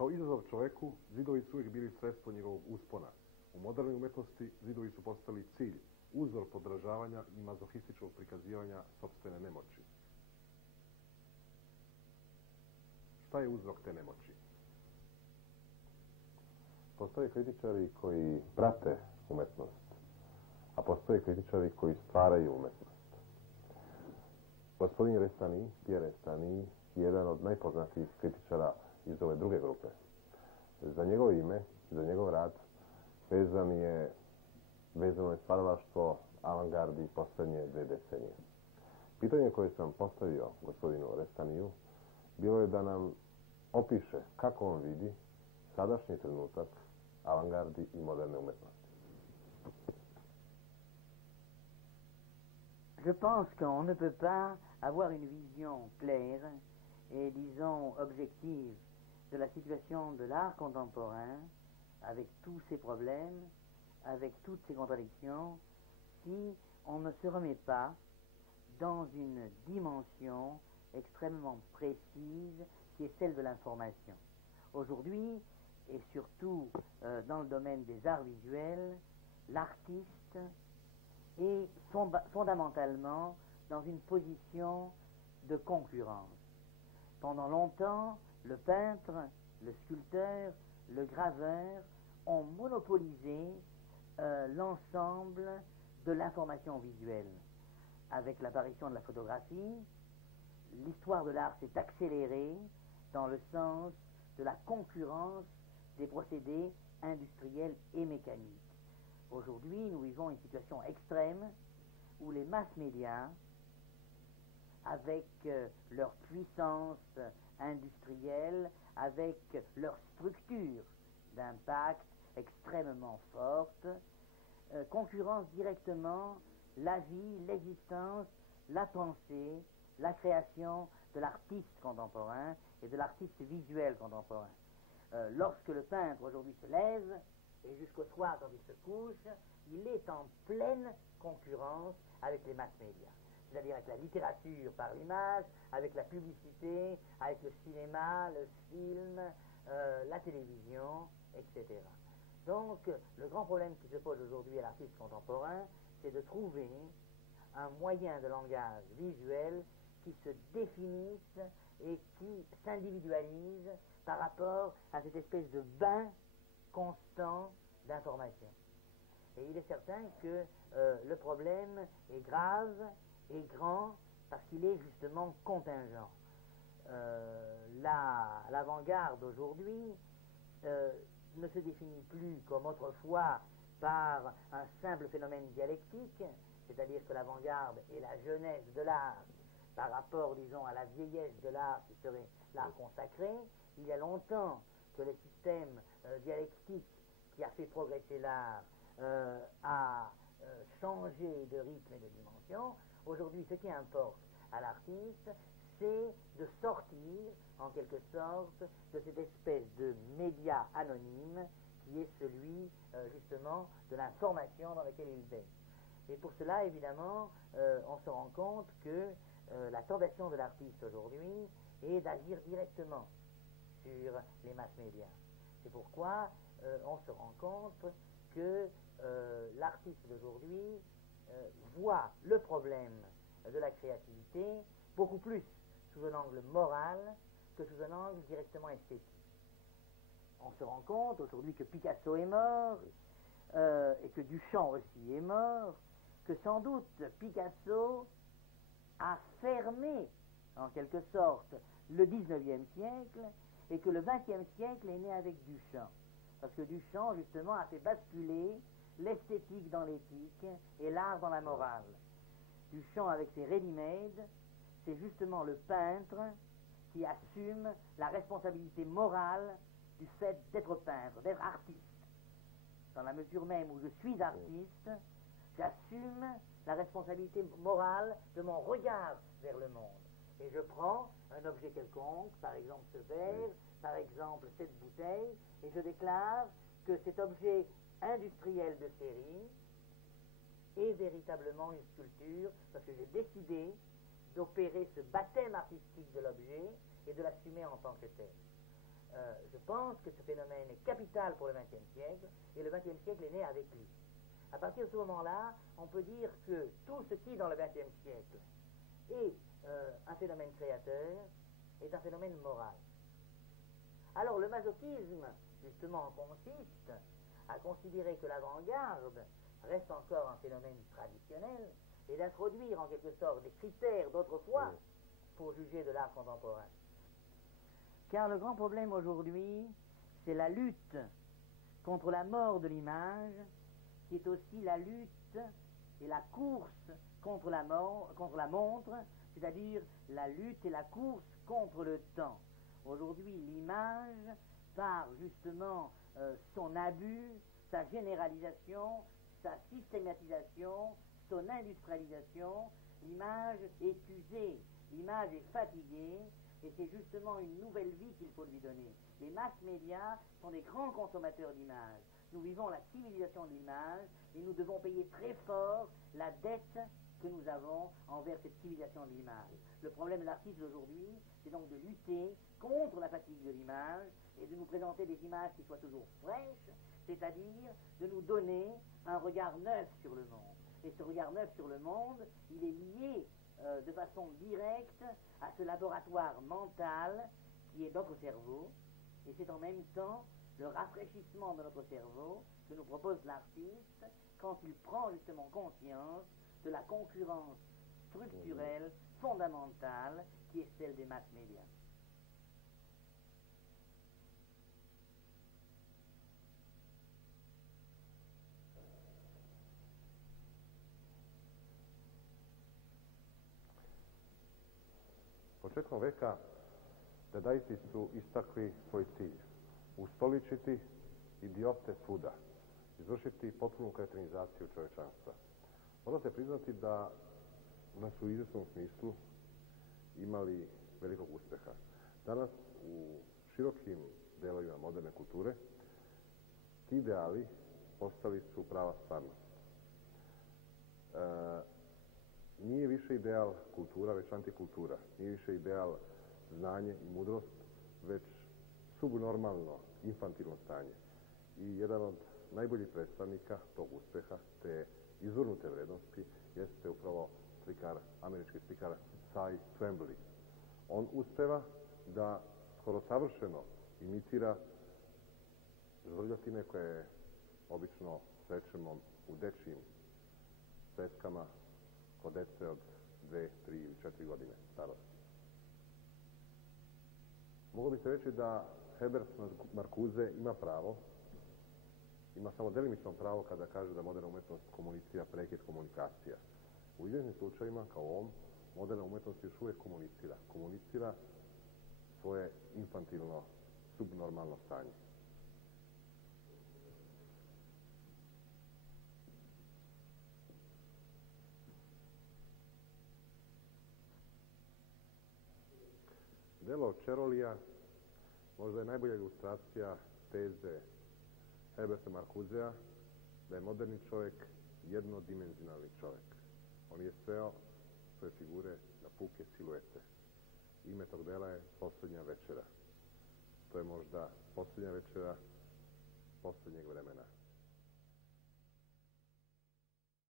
Kao izazov čoveku, zidovi su uvijek bili sredstvo njegovog uspona. U modernoj umetnosti zidovi su postali cilj, uzor podražavanja i mazohističkog prikazivanja sopstvene nemoći. Šta je uzrok te nemoći? Postoje kritičari koji prate umetnost, a postoje kritičari koji stvaraju umetnost. Gospodin Restani, Pierre Restani, je jedan od najpoznatijih kritičara iz ove druge grupe. Za njegovo ime, za njegov rad, vezano je stvaralaštvo avangardi posljednje 2 decenije. Pitanje koje sam postavio gospodinu Restaniju bilo je da nam opiše kako on vidi sadašnji trenutak avangardi i moderne umetnosti. Je pense qu'on ne peut pas avoir une vision claire et, disons, objective de la situation de l'art contemporain, avec tous ses problèmes, avec toutes ses contradictions, si on ne se remet pas dans une dimension extrêmement précise qui est celle de l'information. Aujourd'hui, et surtout dans le domaine des arts visuels, l'artiste est fondamentalement dans une position de concurrence. Pendant longtemps, le peintre, le sculpteur, le graveur ont monopolisé l'ensemble de l'information visuelle. Avec l'apparition de la photographie, l'histoire de l'art s'est accélérée dans le sens de la concurrence des procédés industriels et mécaniques. Aujourd'hui, nous vivons une situation extrême où les masses médias, avec leur puissance industrielle, avec leur structure d'impact extrêmement forte, concurrencent directement la vie, l'existence, la pensée, la création de l'artiste contemporain et de l'artiste visuel contemporain. Lorsque le peintre aujourd'hui se lève, et jusqu'au soir quand il se couche, il est en pleine concurrence avec les masses médias. C'est-à-dire avec la littérature par l'image, avec la publicité, avec le cinéma, le film, la télévision, etc. Donc, le grand problème qui se pose aujourd'hui à l'artiste contemporain, c'est de trouver un moyen de langage visuel qui se définisse et qui s'individualise par rapport à cette espèce de bain constant d'information. Et il est certain que le problème est grave et grand parce qu'il est justement contingent. L'avant-garde aujourd'hui ne se définit plus comme autrefois par un simple phénomène dialectique, c'est-à-dire que l'avant-garde est la jeunesse de l'art par rapport, disons, à la vieillesse de l'art qui serait l'art consacré. Il y a longtemps que le système dialectique qui a fait progresser l'art a changé de rythme et de dimension. Aujourd'hui, ce qui importe à l'artiste, c'est de sortir, en quelque sorte, de cette espèce de média anonyme qui est celui, justement, de l'information dans laquelle il baigne. Et pour cela, évidemment, on se rend compte que la tentation de l'artiste aujourd'hui est d'agir directement sur les masses médias. C'est pourquoi on se rend compte que l'artiste d'aujourd'hui voit le problème de la créativité beaucoup plus sous un angle moral que sous un angle directement esthétique. On se rend compte aujourd'hui que Picasso est mort et que Duchamp aussi est mort, que sans doute Picasso a fermé en quelque sorte le 19e siècle et que le 20e siècle est né avec Duchamp. Parce que Duchamp, justement, a fait basculer l'esthétique dans l'éthique et l'art dans la morale. Duchamp, avec ses ready-made, c'est justement le peintre qui assume la responsabilité morale du fait d'être peintre, d'être artiste. Dans la mesure même où je suis artiste, j'assume la responsabilité morale de mon regard vers le monde. Et je prends un objet quelconque, par exemple ce verre, par exemple cette bouteille, et je déclare que cet objet industriel de série est véritablement une sculpture, parce que j'ai décidé d'opérer ce baptême artistique de l'objet et de l'assumer en tant que tel. je pense que ce phénomène est capital pour le XXe siècle, et le XXe siècle est né avec lui. À partir de ce moment-là, on peut dire que tout ce qui, dans le XXe siècle, est un phénomène créateur, est un phénomène moral. Alors le masochisme, justement, consiste à considérer que l'avant-garde reste encore un phénomène traditionnel et d'introduire en quelque sorte des critères d'autrefois pour juger de l'art contemporain. Car le grand problème aujourd'hui, c'est la lutte contre la mort de l'image, qui est aussi la lutte et la course contre la montre, c'est-à-dire la lutte et la course contre le temps. Aujourd'hui, l'image, par justement son abus, sa généralisation, sa systématisation, son industrialisation, l'image est usée, l'image est fatiguée, et c'est justement une nouvelle vie qu'il faut lui donner. Les mass médias sont des grands consommateurs d'images. Nous vivons la civilisation de l'image, et nous devons payer très fort la dette que nous avons envers cette civilisation de l'image. Le problème de l'artiste d'aujourd'hui, c'est donc de lutter contre la fatigue de l'image et de nous présenter des images qui soient toujours fraîches, c'est-à-dire de nous donner un regard neuf sur le monde. Et ce regard neuf sur le monde, il est lié de façon directe à ce laboratoire mental qui est notre cerveau, et c'est en même temps le rafraîchissement de notre cerveau que nous propose l'artiste quand il prend justement conscience de la concurrence structurelle, fondamentale, qui est celle des mass médias. Početkom veka dadaisti su istakli svoj cilj. Ustoličiti idiote svuda. Izvršiti potpunu kreatinizaciju čovečanstva. Mora se priznati da su u izvjesnom smislu imali velikog uspeha. Danas u širokim delovima moderne kulture ti ideali postali su prava stvarnost. Nije više ideal kultura, već antikultura. Nije više ideal znanje i mudrost, već subnormalno, infantilno stanje. I jedan od najboljih predstavnika tog uspeha, te izvrnute vrednosti, jeste upravo američki slikar Cy Twombly. On uspeva da skoro savršeno imitira žvrljotine koje obično srećemo u dečijim sveskama kod dece od 2, 3 ili 4 godine starosti. Moglo bi se reći da Herbert Marcuse ima pravo, ima samo delimično pravo kada kaže da moderna umetnost komunicira prekid komunikacija. U izvjesnim slučajima, kao ovom, moderna umetnost još uvijek komunicira. Komunicira svoje infantilno, subnormalno stanje. Delo Čerolija možda je najbolja ilustracija teze Herberta Marcusea da je moderni čovjek jednodimenzionalni čovjek. On je sveo svoje figure na puke siluete. Ime tog dela je Posljednja večera. To je možda posljednja večera posljednjeg vremena.